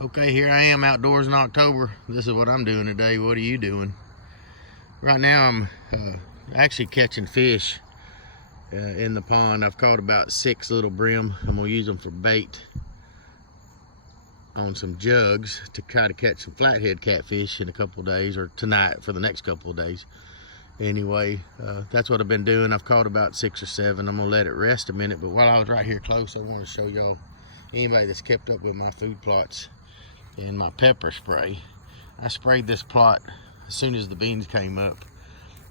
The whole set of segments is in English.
Okay, here I am outdoors in October. This is what I'm doing today. What are you doing? Right now I'm actually catching fish in the pond. I've caught about 6 little brim. I'm gonna use them for bait on some jugs to try to catch some flathead catfish in a couple of days, or tonight for the next couple of days. Anyway, that's what I've been doing. I've caught about 6 or 7. I'm gonna let it rest a minute, but while I was right here close, I want to show y'all, anybody that's kept up with my food plots and my pepper spray. I sprayed this plot as soon as the beans came up.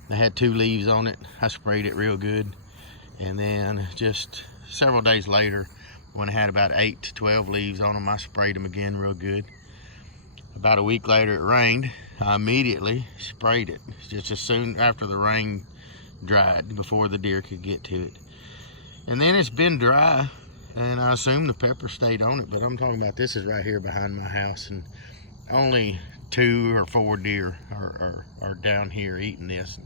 I had 2 leaves on it. I sprayed it real good, and then just several days later, when I had about 8 to 12 leaves on them, I sprayed them again real good. About a week later, it rained. I immediately sprayed it just as soon after the rain dried, before the deer could get to it. And then it's been dry, and I assume the pepper stayed on it, but I'm talking about this is right here behind my house, and only 2 or 4 deer are down here eating this.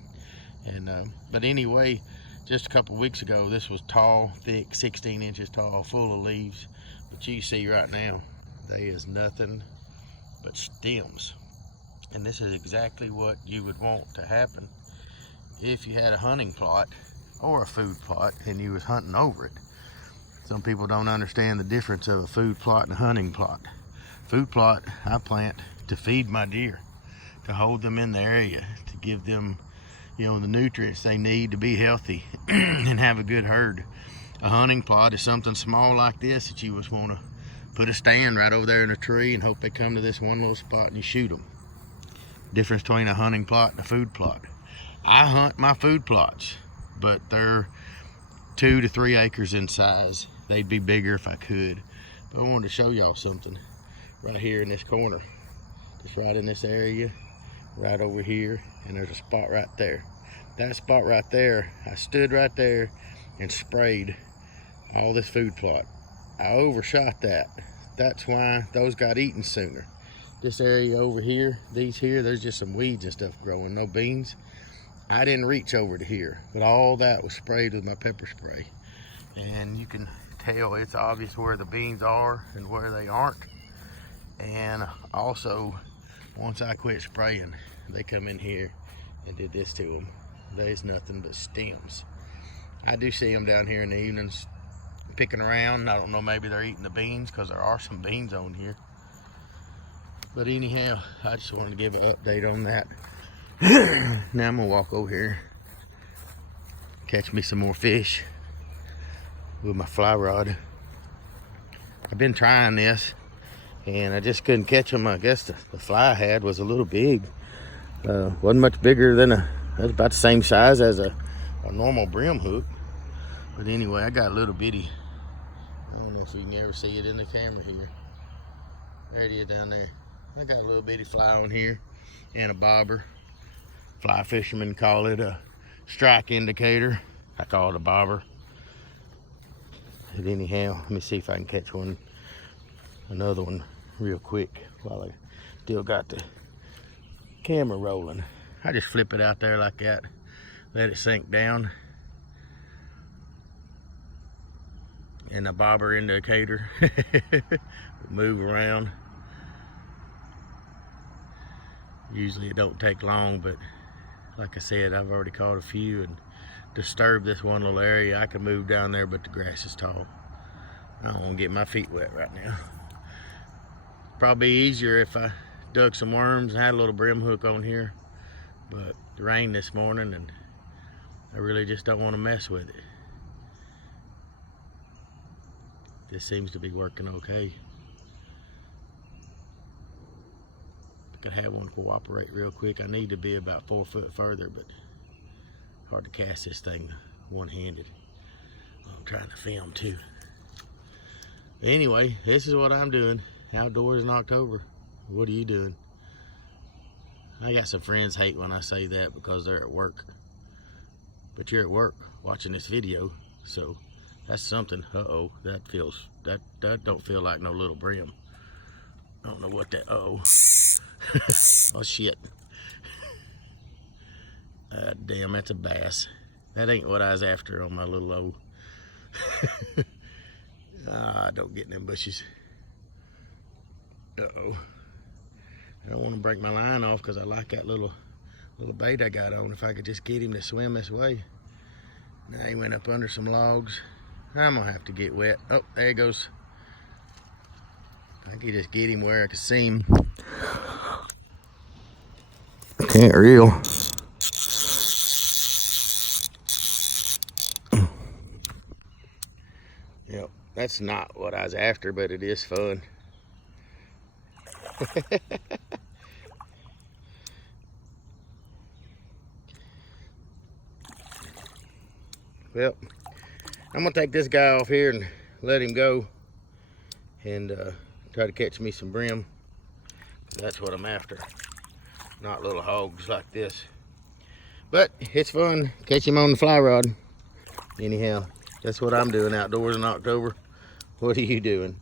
But anyway, just a couple weeks ago, this was tall, thick, 16 inches tall, full of leaves. But you see right now, there is nothing but stems. And this is exactly what you would want to happen if you had a hunting plot or a food plot and you was hunting over it. Some people don't understand the difference of a food plot and a hunting plot. Food plot, I plant to feed my deer, to hold them in the area, to give them, the nutrients they need to be healthy and have a good herd. A hunting plot is something small like this that you just want to put a stand right over there in a tree and hope they come to this one little spot and you shoot them. Difference between a hunting plot and a food plot. I hunt my food plots, but they're 2 to 3 acres in size. They'd be bigger if I could. But I wanted to show y'all something right here in this corner. Just right in this area, right over here, and there's a spot right there. That spot right there, I stood right there and sprayed all this food plot. I overshot that. That's why those got eaten sooner. This area over here, these here, there's just some weeds and stuff growing, no beans. I didn't reach over to here, but all that was sprayed with my pepper spray. And you can tell it's obvious where the beans are and where they aren't. And also, once I quit spraying, they come in here and did this to them. There's nothing but stems. I do see them down here in the evenings picking around. I don't know, maybe they're eating the beans, because there are some beans on here. But anyhow, I just wanted to give an update on that. Now I'm gonna walk over here, catch me some more fish with my fly rod. I've been trying this, and I just couldn't catch them. I guess the fly I had was a little big. Wasn't much bigger than that's about the same size as a normal brim hook. But anyway, I got a little bitty, I don't know if you can ever see it in the camera here. There it is down there. I got a little bitty fly on here and a bobber. Fly fishermen call it a strike indicator. I call it a bobber. But anyhow, let me see if I can catch another one real quick while I still got the camera rolling. I just flip it out there like that, let it sink down. And the bobber indicator move around. Usually it don't take long, but like I said, I've already caught a few and disturbed this one little area. I can move down there, but the grass is tall. I don't want to get my feet wet right now. Probably easier if I dug some worms and had a little brim hook on here, but it rained this morning and I really just don't want to mess with it. This seems to be working okay. I could have one cooperate real quick. I need to be about 4 foot further, but hard to cast this thing one-handed. I'm trying to film too. But anyway, this is what I'm doing outdoors in October. What are you doing? I got some friends hate when I say that because they're at work. But you're at work watching this video, so that's something. Uh-oh, that don't feel like no little brim. I don't know what that, oh shit. Damn, that's a bass. That ain't what I was after on my little old. Don't get in them bushes. Uh-oh. I don't want to break my line off because I like that little bait I got on. If I could just get him to swim this way. Now he went up under some logs. I'm gonna have to get wet. Oh, there he goes. I could just get him where I could see him. Can't reel. Yep, that's not what I was after, but it is fun. Well, I'm gonna take this guy off here and let him go and try to catch me some brim. That's what I'm after, not little hogs like this. But it's fun, catch him on the fly rod. Anyhow, that's what I'm doing outdoors in October. What are you doing?